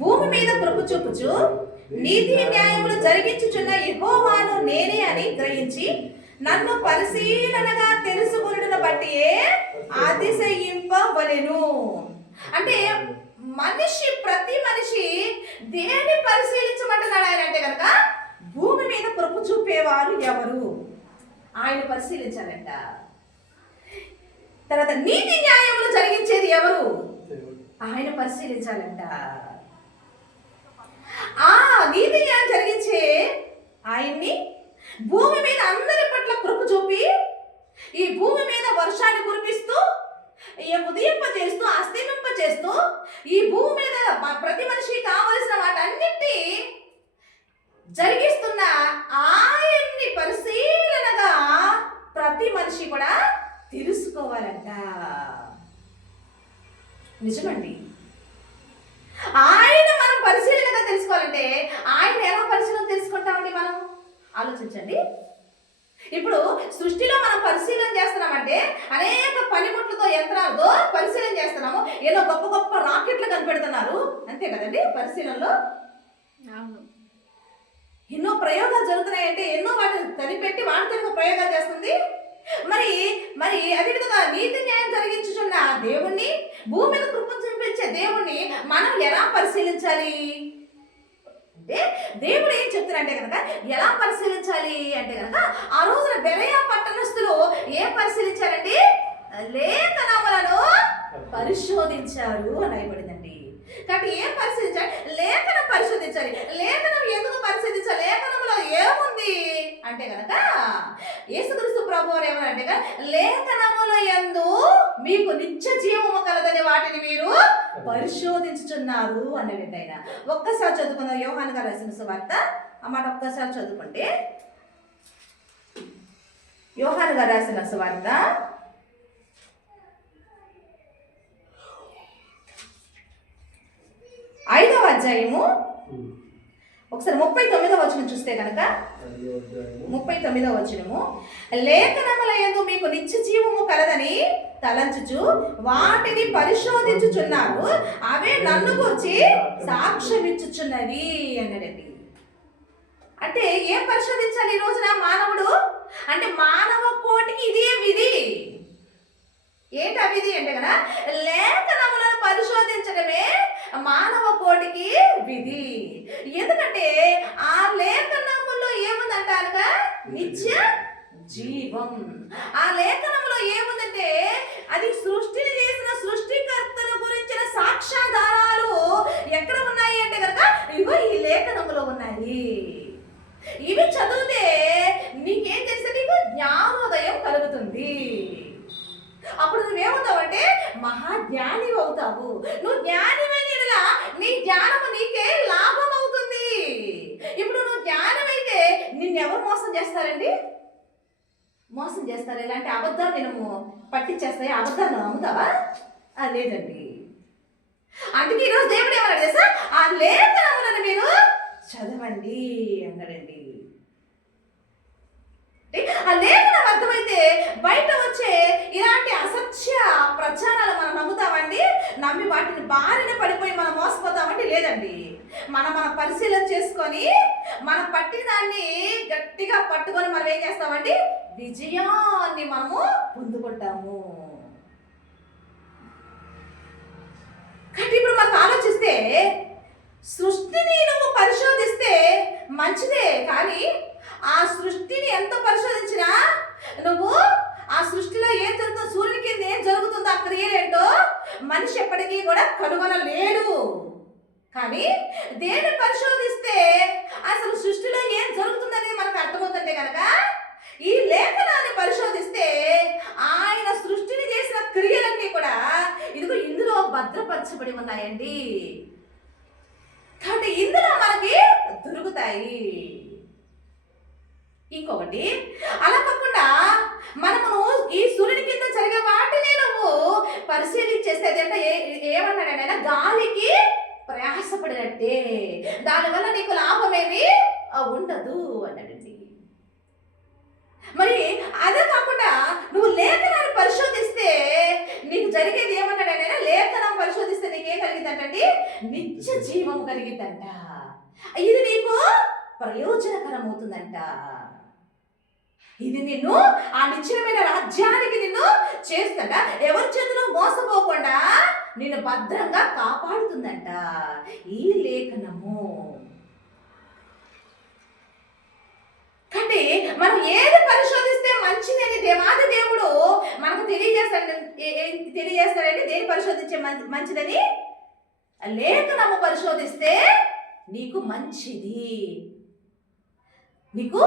భూమి మీద కృప చూపుచు నీతి న్యాయములు జరిగించుచున్న యెహోవాను నేనే అని గ్రహించి నన్ను పరిశీలనగా తెలుసుకొనుటను బట్టియే అతిశయింపవలెను. అంటే ప్రతి మనిషి దేన్ని పరిశీలించమంటున్నాడు ఆయన అంటే కనుక భూమి మీద కృప చూపేవారు ఎవరు ఆయన పరిశీలించాలంట. తర్వాత నీతి న్యాయములు జరిగించేది ఎవరు ఆయన పరిశీలించాలంట. ఆ నీతి న్యాయం జరిగించే ఆయన్ని భూమి మీద అందరి పట్ల కృప చూపి ఈ భూమి మీద వర్షాన్ని కురిపిస్తూ ఉదయింపజేస్తూ అస్తమింపజేస్తూ ఈ భూమి మీద ప్రతి మనిషికి కావలసిన వాటన్నిటి జరిగిస్తున్న ఆయన్ని పరిశీలనగా ప్రతి మనిషి కూడా తెలుసుకోవాలంట. నిజమండి. ఆయన మనం పరిశీలనగా తెలుసుకోవాలంటే ఆయన ఎలా పరిశీలన తెలుసుకుంటామండి? మనం ఆలోచించండి. ఇప్పుడు సృష్టిలో మనం పరిశీలన చేస్తున్నామంటే అనేక పనిముట్లతో యంత్రాలతో పరిశీలన చేస్తున్నాము. ఏదో గొప్ప గొప్ప రాకెట్లు కనిపెడుతున్నారు, అంతే కదండి. పరిశీలనలో ఎన్నో ప్రయోగాలు జరుగుతున్నాయంటే ఎన్నో వాటిని కనిపెట్టి వాటితో ప్రయోగాలు చేస్తుంది. మరి మరి అదేవిధంగా నీతి న్యాయం జరిగించుచున్న దేవుణ్ణి, భూమి మీద కృప చూపించే దేవుణ్ణి మనం ఎలా పరిశీలించాలి అంటే దేవుడు ఏం చెప్తున్నారంటే కనుక ఎలా పరిశీలించాలి అంటే కనుక ఆ రోజున బెరయా పట్టణస్థులు ఏం పరిశీలించారండి? లేఖనములను పరిశోధించారు అని అయిపడిందండి. కాబట్టి ఏం పరిశీలించాలి? లేఖనం పరిశోధించాలి. లేఖనం ఎందుకు పరిశోధించాలి? లేఖనంలో ఏముంది అంటే కనుక యేసుక్రీస్తు ప్రభువారు ఏమన్నారంటే లేఖనముల యందు మీకు నిత్య జీవము కలదని వాటిని మీరు పరిశోధించుచున్నారు అన్నది ఆయన. ఒక్కసారి చదువుకుందాం. యోహాను గారు రాసిన సువార్త ఆ మాట ఒక్కసారి చదువుకుంటే, యోహాను గారు రాసిన సువార్త 5వ అధ్యాయము ఒకసారి 39వ వచనం చూస్తే కనుక 39వ వచనము, లేఖనముల యందు మీకు నిత్య జీవము కలదని తలంచుచు వాటిని పరిశోధించుచున్నారు, అవే నన్ను గురించి సాక్ష్యమిచ్చుచున్నవి అన్నాడండి. అంటే ఏం పరిశోధించాలి ఈ రోజున మానవుడు అంటే మానవ కోటికి ఇదే విధి. ఏంటి ఆ విధి అంటే కదా లేఖనములను పరిశోధించడమే మానవ కోటికి విధి. ఎందుకంటే ఆ లేఖనములో ఏముందంటారుగా నిత్య జీవం. ఆ లేఖనంలో ఏముందంటే అది సృష్టిని చేసిన సృష్టికర్తను గురించిన సాక్ష్యాధారాలు ఎక్కడ ఉన్నాయి అంటే కనుక ఇగో ఈ లేఖనములో ఉన్నాయి. ఇవి చదివితే నీకేం చేస్తే నీకు జ్ఞానోదయం కలుగుతుంది. అప్పుడు నువ్వేమవుతావు అంటే మహాజ్ఞాని అవుతావు. నువ్వు జ్ఞానివైన నీ జ్ఞానము నీకే లాభం అవుతుంది. ఇప్పుడు నువ్వు జ్ఞానమైతే నిన్నెవరు మోసం చేస్తారండి? మోసం చేస్తారు. ఇలాంటి అబద్ధాలు నేను పట్టించేస్తాయి. అబద్ధాలు నమ్ముతావా? లేదండి. అందుకే ఈరోజు దేవుడు ఏమన్నాడు తెలుసా? ఆ లేఖనములను మీరు చదవండి అన్నాడండి. ఆ లేఖనం అర్థమైతే బయట వచ్చే ఇలాంటి అసత్య ప్రచారాలు మనం నమ్ముతామండి? నమ్మి వాటిని బారిన పడిపోయి మనం మోసపోతామండి? లేదండి. మనం పరిశీలన చేసుకొని మనం పట్టిదాన్ని గట్టిగా పట్టుకొని మనం ఏం చేస్తామండి? విజయాన్ని మనము పొందుకుంటాము. కాబట్టి ఇప్పుడు మనం ఆలోచిస్తే సృష్టిని నువ్వు పరిశోధిస్తే మంచిదే, కానీ ఆ సృష్టిని ఎంత పరిశోధించినా నువ్వు ఆ సృష్టిలో ఏం జరుగుతుందో, సూర్యుని కింద ఏం జరుగుతుందో ఆ క్రియలేంటో మనిషి ఎప్పటికీ కూడా కనుగొనలేడు. కానీ దేన్ని పరిశోధిస్తే అసలు సృష్టిలో ఏం జరుగుతుందనేది మనకు అర్థమవుతుంటే కనుక ఉన్నాయండి. కాబట్టి ఇందులో మనకి దొరుకుతాయి. ఇంకొకటి, అలా కాకుండా మనము ఈ సూర్యుని కింద జరిగే వాటిని నువ్వు పరిశీలించేసేది అంటే ఏమన్నాడంటే ఆయన గాలికి ప్రయాసపడినట్టే, దానివల్ల నీకు లాభమేమి ఉండదు అన్నాడండి. మరి అదే కాకుండా నువ్వు లేఖనాన్ని పరిశోధిస్తే నీకు జరిగేది ఏమన్నాడైనా, లేఖనం పరిశోధిస్తే నీకేం కలిగిద్దంటే నిత్య జీవం కలిగిద్దంట. ఇది నీకు ప్రయోజనకరమవుతుందంట. ఇది నిన్ను ఆ నిశ్చయమైన రాజ్యానికి నిన్ను చేస్తుందంట. ఎవరి చేతిలో మోసపోకుండా నిన్ను భద్రంగా కాపాడుతుందంట ఈ లేఖనము. కాబట్టి మనం ఏది పరిశోధిస్తే మంచిది అని దేవాది దేవుడు మనకు తెలియజేస్తాడంటే దేని పరిశోధించే మంచిదని, లేఖనము పరిశోధిస్తే నీకు మంచిది, నీకు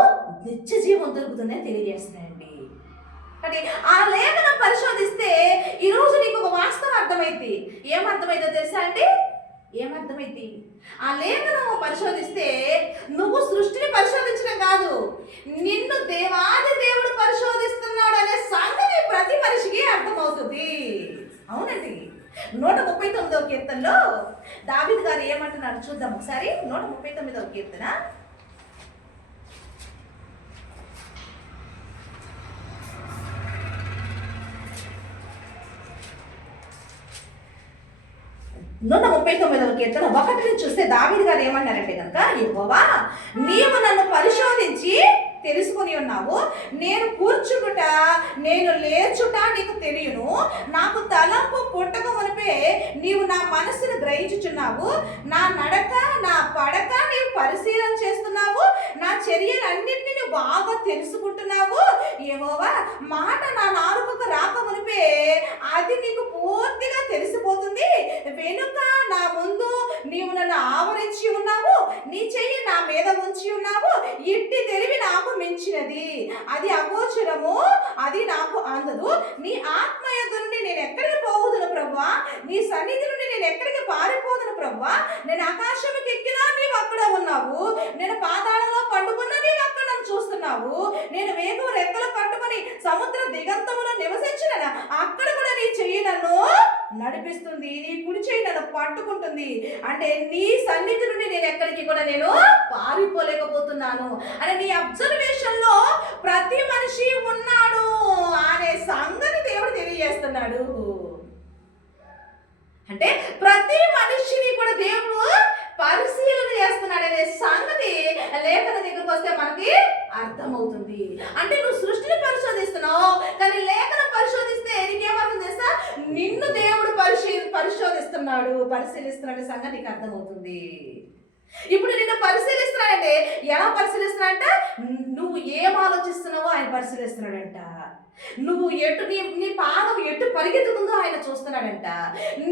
నిత్య జీవం దొరుకుతుందని తెలియజేస్తున్నాయండి. అంటే ఆ లేఖనం పరిశోధిస్తే ఈరోజు నీకు ఒక వాస్తవం అర్థమైంది. ఏమర్థమైందో తెలుసా అండి? ఏమర్థమైంది? ఆ లేఖనం పరిశోధిస్తే నువ్వు సృష్టిని పరిశోధించడం కాదు, నిన్ను దేవాది దేవుడు పరిశోధిస్తున్నాడు అనే సంగతి ప్రతి మనిషికి అర్థమవుతుంది. అవునండి. 139వ కీర్తనలో దావీదు గారు ఏమంటున్నారు చూద్దాం ఒకసారి. 139వ కీర్తన 139వ కీర్తన 1 చూస్తే దావీదు గారు ఏమన్నారంటే కనుక, యెహోవా నీవు నన్ను పరిశోధించి తెలుసుకొని ఉన్నావు, నేను కూర్చుంట నేను లేచుట నీకు తెలియను, నాకు తలంపు పుట్టక మునిపే నీవు నా మనసును గ్రహించుచున్నావు, నా నడక నా పడక నీవు పరిశీలన చేస్తున్నావు, నా చర్యలన్నింటినీ బాగా తెలుసుకుంటున్నావు. యెహోవా మాట నా నాలుకకు రాక మునిపే అది నీకు పూర్తిగా తెలిసిపోతుంది, వెనుక నా ముందు నీవు నన్ను ఆవరించి ఉన్నావు, నీ చెయ్యి నా మీద ఉంచి ఉన్నావు, ఇట్టి తెలివి నాకు మించినది, అది అగోచరము, అది నాకు అందదు. నీ ఆత్మ యొద్ద నుండి నేను ఎక్కడికి పోవుదును ప్రభువా, నీ సన్నిధి నుండి నేను ఎక్కడికి పారిపోదును ప్రభువా, నేను ఆకాశంకి ఎక్కినా నీవు అక్కడ ఉన్నావు, నేను పాతాళంలో పండుకున్నా నీవు అక్కడ నన్ను చూస్తున్నావు, నేను వేగం రెక్కలు కట్టుకొని సముద్ర దిగంతములో నివసించిన అక్కడ కూడా నీ చెయ్యి నన్ను నడిపిస్తుంది, నీ కుడి చెయ్యి నన్ను పట్టుకుంటుంది. అంటే నీ సన్నిధి నుండి నేను ఎక్కడికి కూడా నేను పారిపోలేకపోతున్నాను అంటే నీ అబ్జర్వేషన్ లో ప్రతి మనిషి ఉన్నాడు అనే సంగతి దేవుడు తెలియజేస్తున్నాడు. అంటే ప్రతి మనిషిని కూడా దేవుడు పరిశీలన చేస్తున్నాడు అనే సంగతి లేఖన దగ్గరకు వస్తే మనకి అర్థమవుతుంది. అంటే నువ్వు సృష్టిని పరిశోధిస్తున్నావు, కానీ లేఖనం పరిశోధిస్తే నీకేమర్థం చేస్తా, నిన్ను దేవుడు పరిశీలిస్తున్నాడు సంగతి నీకు అర్థమవుతుంది. ఇప్పుడు నిన్ను పరిశీలిస్తున్నాడంటే ఎలా పరిశీలిస్తున్నాడంట, నువ్వు ఏం ఆలోచిస్తున్నావో ఆయన పరిశీలిస్తున్నాడంట, నువ్వు ఎటు నీ పాదం ఎటు పరిగెత్తుతుందో ఆయన చూస్తున్నాడంట,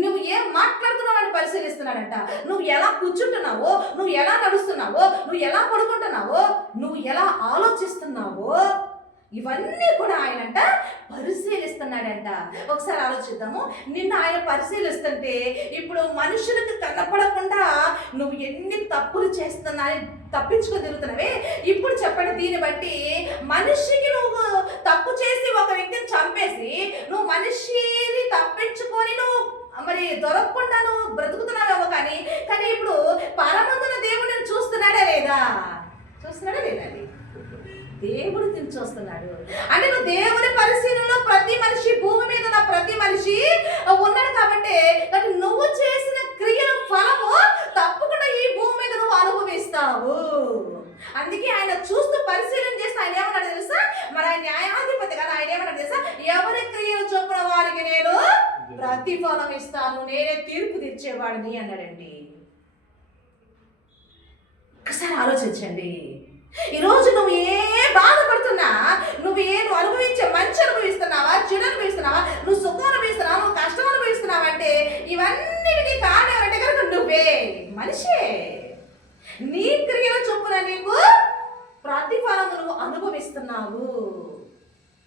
నువ్వు ఏం మాట్లాడుతున్నావు ఆయన పరిశీలిస్తున్నాడంట, నువ్వు ఎలా కూర్చుంటున్నావో, నువ్వు ఎలా నడుస్తున్నావో, నువ్వు ఎలా పడుకుంటున్నావో, నువ్వు ఎలా ఆలోచిస్తున్నావో ఇవన్నీ కూడా ఆయనంట పరిశీలిస్తున్నాడంట. ఒకసారి ఆలోచిద్దాము. నిన్ను ఆయన పరిశీలిస్తుంటే ఇప్పుడు మనుషులకు కనపడకుండా నువ్వు ఎన్ని తప్పులు చేస్తున్నాయని తప్పించుకొని తిరుగుతున్నావే. ఇప్పుడు చెప్పండి, దీన్ని బట్టి మనిషికి నువ్వు తప్పు చేసి ఒక వ్యక్తిని చంపేసి నువ్వు మనిషిని తప్పించుకొని నువ్వు మరి దొరకకుండా నువ్వు బ్రతుకుతున్నావేమో, కానీ ఇప్పుడు పరమందున దేవుడు నేను చూస్తున్నాడా లేదా? చూస్తున్నాడా లేదా? దేవుడు తిని చూస్తున్నాడు. అంటే నువ్వు దేవుని పరిశీలనలో ప్రతి మనిషి, భూమి మీద ఉన్న ప్రతి మనిషి ఉన్నాడు కాబట్టి నువ్వు చేసిన క్రియల ఫలము తప్పకుండా ఈ భూమి మీద నువ్వు అనుభవిస్తావు. అందుకే ఆయన చూస్తూ పరిశీలన చేస్తే ఆయన ఏమన్నాడు తెలుసా, మరి ఆయన న్యాయాధిపతి కదా, ఆయన ఏమన్నాడు తెలుసా, ఎవరి క్రియలు చొప్పున వారికి నేను ప్రతిఫలం ఇస్తాను, నేనే తీర్పు తెచ్చేవాడిని అన్నాడండి. ఒకసారి ఆలోచించండి. ఈరోజు నువ్వు ఏ బాధపడుతున్నా, నువ్వు అనుభవించే మంచి అనుభవిస్తున్నావా, చెడు అనుభవిస్తున్నావా, నువ్వు సుఖం అనుభవిస్తున్నావా, నువ్వు కష్టం అనుభవిస్తున్నావా అంటే ఇవన్నిటికీ కారణం అంటే కనుక నువ్వే మనిషే. నీ క్రియల చొప్పున నీకు ప్రతిఫలము నువ్వు అనుభవిస్తున్నావు.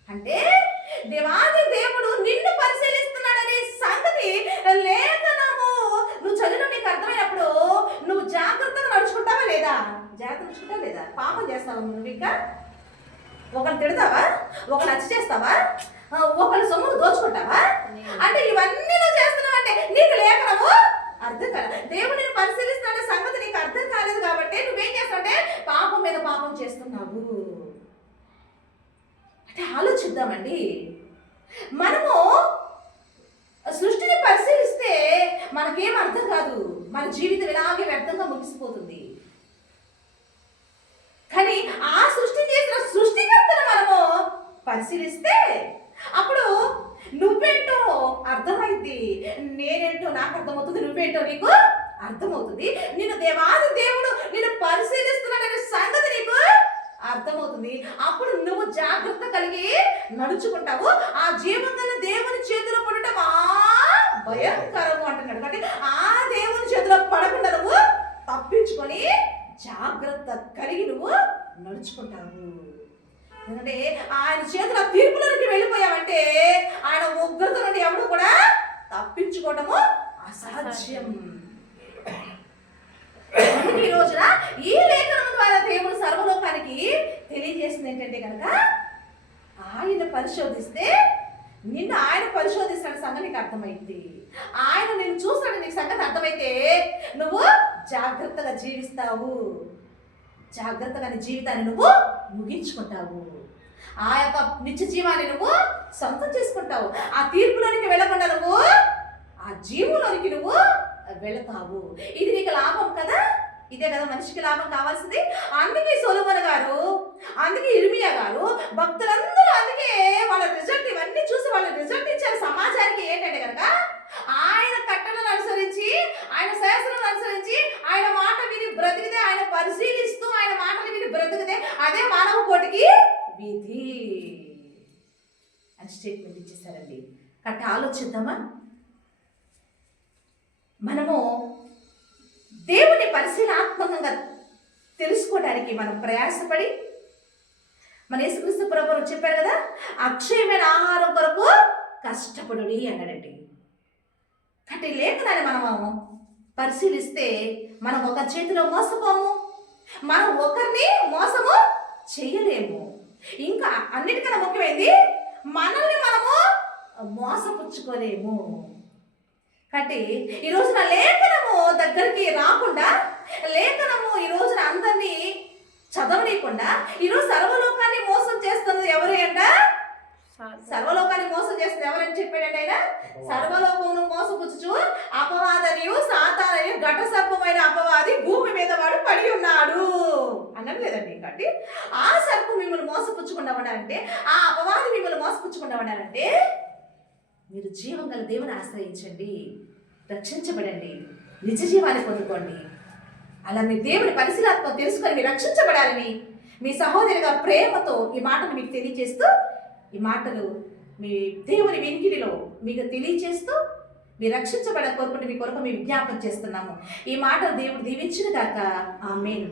అంటే దేవాది దేవుడు నిన్ను పరిశీలిస్తున్నాడనే సంగతి లేఖనము జాగ్రత్త ఉంచుకుంటా లేదా? పాపం చేస్తావా నువ్వు? ఇంకా ఒకరిని తిడతావా? ఒకరిని హత్య చేస్తావా? ఒకరి సొమ్మును దోచుకుంటావా? అంటే ఇవన్నీ నువ్వు చేస్తున్నావు అంటే నీకు లేఖనము అర్థం కాదు. దేవుడు నేను పరిశీలిస్తున్న సంగతి నీకు అర్థం కాలేదు కాబట్టి నువ్వేం చేస్తావంటే పాపం మీద పాపం చేస్తున్నావు. అంటే ఆలోచిద్దామండి. మనము సృష్టిని పరిశీలిస్తే మనకేం అర్థం కాదు. మన జీవితం ఇలాగే వ్యర్థంగా ముగిసిపోతుంది. కానీ ఆ సృష్టి చేసిన సృష్టికర్తను మనము పరిశీలిస్తే అప్పుడు నువ్వేంటో అర్థమైంది, నేనేంటో నాకు అర్థమవుతుంది, నువ్వేంటో నీకు అర్థమవుతుంది. నేను దేవాది దేవుడు నేను పరిశీలిస్తున్నాడనే సంగతి నీకు అర్థమవుతుంది. అప్పుడు నువ్వు జాగ్రత్త కలిగి నడుచుకుంటావు. ఆ జీవం గల దేవుని చేతిలో పడటం భయంకరము అంటున్నాడు. కాబట్టి ఆ దేవుని చేతిలో పడకుండా నువ్వు తప్పించుకొని జాగ్రత్త కలిగి నువ్వు నడుచుకుంటావు. ఎందుకంటే ఆయన చేతుల తీర్పులోకి వెళ్ళిపోయావంటే ఆయన ఉగ్రత నుండి ఎవడు కూడా తప్పించుకోవటము అసాధ్యం. ఈ రోజున ఈ లేఖనం ద్వారా దేవుడు సర్వలోకానికి తెలియజేసింది ఏంటంటే కనుక ఆయన పరిశోధిస్తే నిన్ను ఆయన పరిశోధిస్తాడు సంగతి నీకు అర్థమైంది. ఆయన నిన్ను చూస్తాడు నీకు సంగతి అర్థమైతే నువ్వు జాగ్రత్తగా జీవిస్తావు. జాగ్రత్తగా నీ జీవితాన్ని నువ్వు ముగించుకుంటావు. ఆ యొక్క నిత్య జీవాన్ని నువ్వు సొంతం చేసుకుంటావు. ఆ తీర్పులోనికి వెళ్ళకుండా నువ్వు ఆ జీవులోనికి నువ్వు వెళతావు. ఇది నీకు లాభం కదా. ఇదే కదా మనిషికి లాభం కావాల్సింది. అందుకే సొలొమోను గారు, అందుకే ఇర్మియా గారు, భక్తులందరూ అందుకే వాళ్ళ రిజల్ట్ ఇవన్నీ చూసి వాళ్ళ రిజల్ట్ ఇచ్చారు సమాజానికి. ఏంటంటే కనుక ఆయన కట్టలను అనుసరించి, ఆయన శాసనాలను అనుసరించి, ఆయన మాట విని బ్రతికితే, ఆయన పరిశీలిస్తూ ఆయన మాటలు విని బ్రతికితే అదే మానవ కోటికి విధి అని స్టేట్మెంట్ ఇచ్చేసారండి. కాబట్టి ఆలోచిద్దామా? మనము దేవుని పరిశీలనాత్మకంగా తెలుసుకోవడానికి మనం ప్రయాసపడి మన యేసుక్రీస్తు ప్రభువు చెప్పారు కదా, అక్షయమైన ఆహారం కొరకు కష్టపడుడి అన్నాడండి. కాబట్టి లేఖనాన్ని మనము పరిశీలిస్తే మనం ఒకరి చేతిలో మోసపోము, మనం ఒకరిని మోసము చేయలేము. ఇంకా అన్నిటికన్నా ముఖ్యమైనది మనల్ని మనము మోసపుచ్చుకోలేము. కాబట్టి ఈ రోజున లేఖనము దగ్గరికి రాకుండా, లేఖనము ఈ రోజున అందరినీ చదవనీయకుండా ఈరోజు సర్వలోకాన్ని మోసం చేస్తున్నది ఎవరు అంట? సర్వలోకాన్ని మోసం చేస్తుంది ఎవరని చెప్పాడండి ఆయన? సర్వలోకమును మోసపుచ్చుచు అపవాదనియు సాతాననియు ఘట సర్పమైన అపవాది భూమి మీద వాడు పడి ఉన్నాడు అన్నది లేదండి. కాబట్టి ఆ సర్పం మిమ్మల్ని మోసపుచ్చకుండా ఉండాలంటే, ఆ అపవాది మిమ్మల్ని మోసపుచ్చకుండా ఉండాలంటే మీరు జీవం గల దేవుని ఆశ్రయించండి, రక్షించబడండి, నిజ జీవాన్ని పొందుకోండి. అలా మీ దేవుని పరిశీలనాత్మక తెలుసుకొని మీరు రక్షించబడాలని మీ సహోదరిగా ప్రేమతో ఈ మాటను మీకు తెలియజేస్తూ, ఈ మాటలు మీ దేవుని వెంకిడిలో మీకు తెలియజేస్తూ మీరు రక్షించబడ కోరుకుంటే మీ కొరకు మేము విజ్ఞాపన చేస్తున్నాము. ఈ మాటలు దేవుడు దీవించును గాక. ఆమేన్.